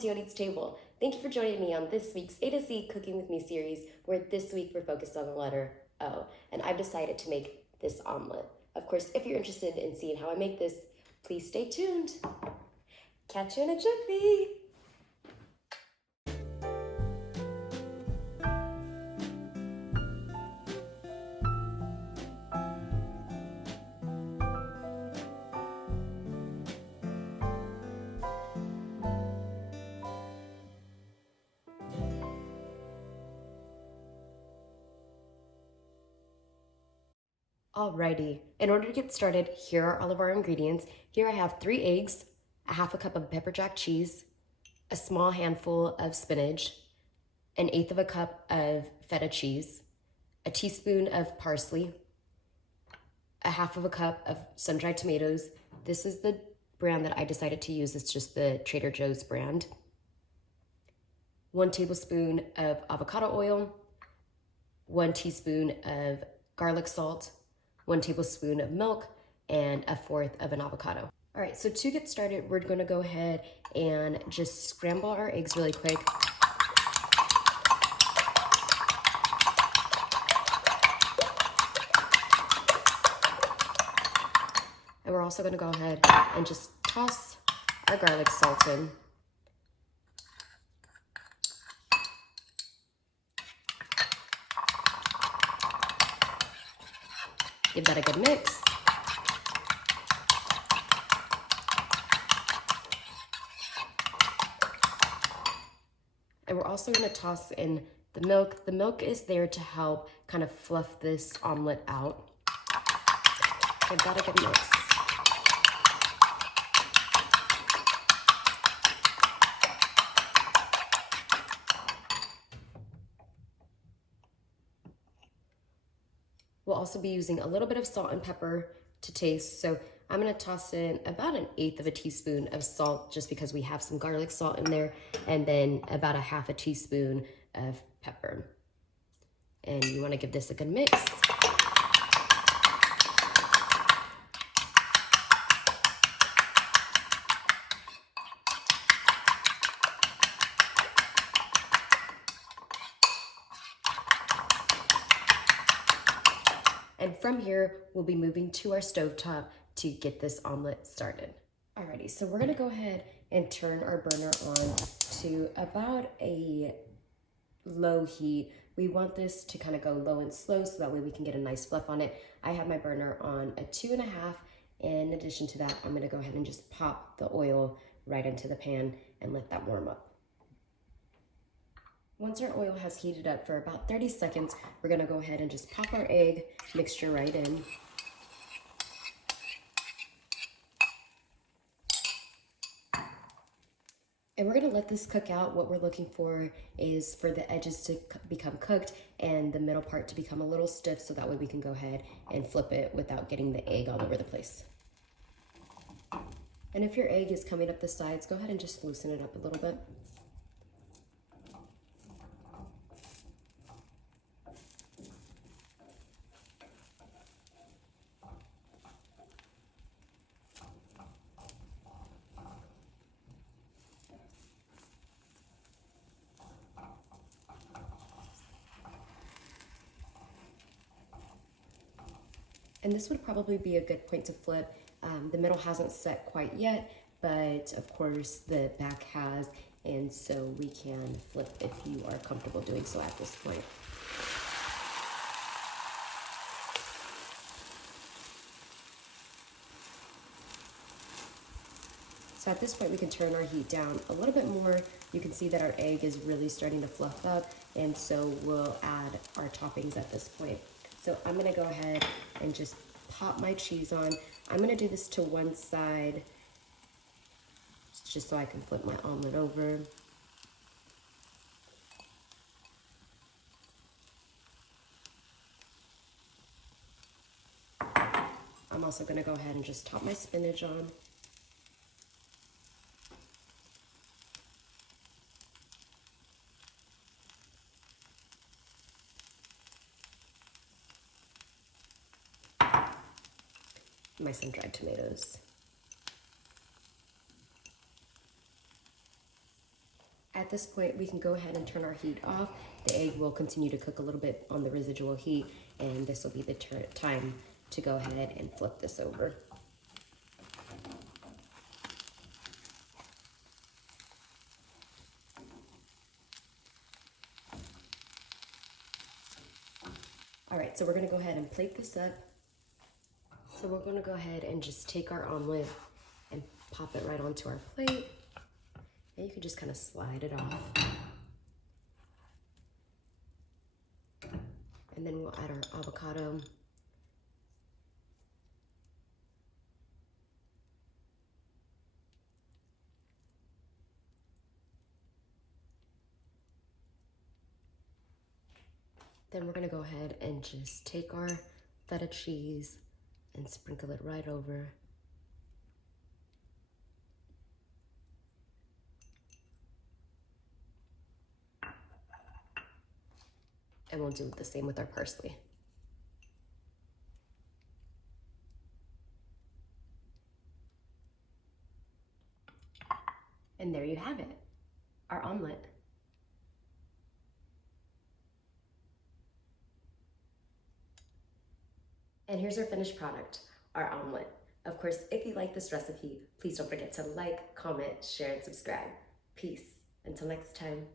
to Oni's Table. Thank you for joining me on this week's A to Z Cooking With Me series, where this week we're focused on the letter O, and I've decided to make this omelet. Of course, if you're interested in seeing how I make this, please stay tuned. Catch you in a jiffy. Alrighty, in order to get started, here are all of our ingredients. Here I have 3 eggs, a half a cup of pepper jack cheese, a small handful of spinach, an 1/8 of a cup of feta cheese, a teaspoon of parsley, a half of a cup of sun-dried tomatoes. This is the brand that I decided to use. It's just the Trader Joe's brand. 1 tablespoon of avocado oil, 1 teaspoon of garlic salt, 1 tablespoon of milk, and 1/4 of an avocado. All right, so to get started, we're gonna go ahead and just scramble our eggs really quick. And we're also gonna go ahead and just toss our garlic salt in. Give that a good mix. And we're also going to toss in the milk. The milk is there to help kind of fluff this omelet out. Give that a good mix. We'll also be using a little bit of salt and pepper to taste. So I'm gonna toss in about 1/8 of a teaspoon of salt, just because we have some garlic salt in there, and then about 1/2 teaspoon of pepper. And you wanna give this a good mix. And from here, we'll be moving to our stovetop to get this omelet started. Alrighty, so we're gonna go ahead and turn our burner on to about a low heat. We want this to kind of go low and slow so that way we can get a nice fluff on it. I have my burner on a 2.5. In addition to that, I'm gonna go ahead and just pop the oil right into the pan and let that warm up. Once our oil has heated up for about 30 seconds, we're gonna go ahead and just pop our egg mixture right in. And we're gonna let this cook out. What we're looking for is for the edges to become cooked and the middle part to become a little stiff, so that way we can go ahead and flip it without getting the egg all over the place. And if your egg is coming up the sides, go ahead and just loosen it up a little bit. And this would probably be a good point to flip. The middle hasn't set quite yet, but of course the back has, and so we can flip if you are comfortable doing so at this point. So at this point we can turn our heat down a little bit more. You can see that our egg is really starting to fluff up, and so we'll add our toppings at this point. So I'm gonna go ahead and just pop my cheese on. I'm gonna do this to one side, just so I can flip my omelet over. I'm also gonna go ahead and just top my spinach on. My sun-dried tomatoes. At this point, we can go ahead and turn our heat off. The egg will continue to cook a little bit on the residual heat, and this will be the time to go ahead and flip this over. All right, so we're gonna go ahead and plate this up. So we're gonna go ahead and just take our omelet and pop it right onto our plate. And you can just kind of slide it off. And then we'll add our avocado. Then we're gonna go ahead and just take our feta cheese and sprinkle it right over. And we'll do the same with our parsley. And there you have it, our omelet. And here's our finished product, our omelet. Of course, if you like this recipe, please don't forget to like, comment, share, and subscribe. Peace. Until next time.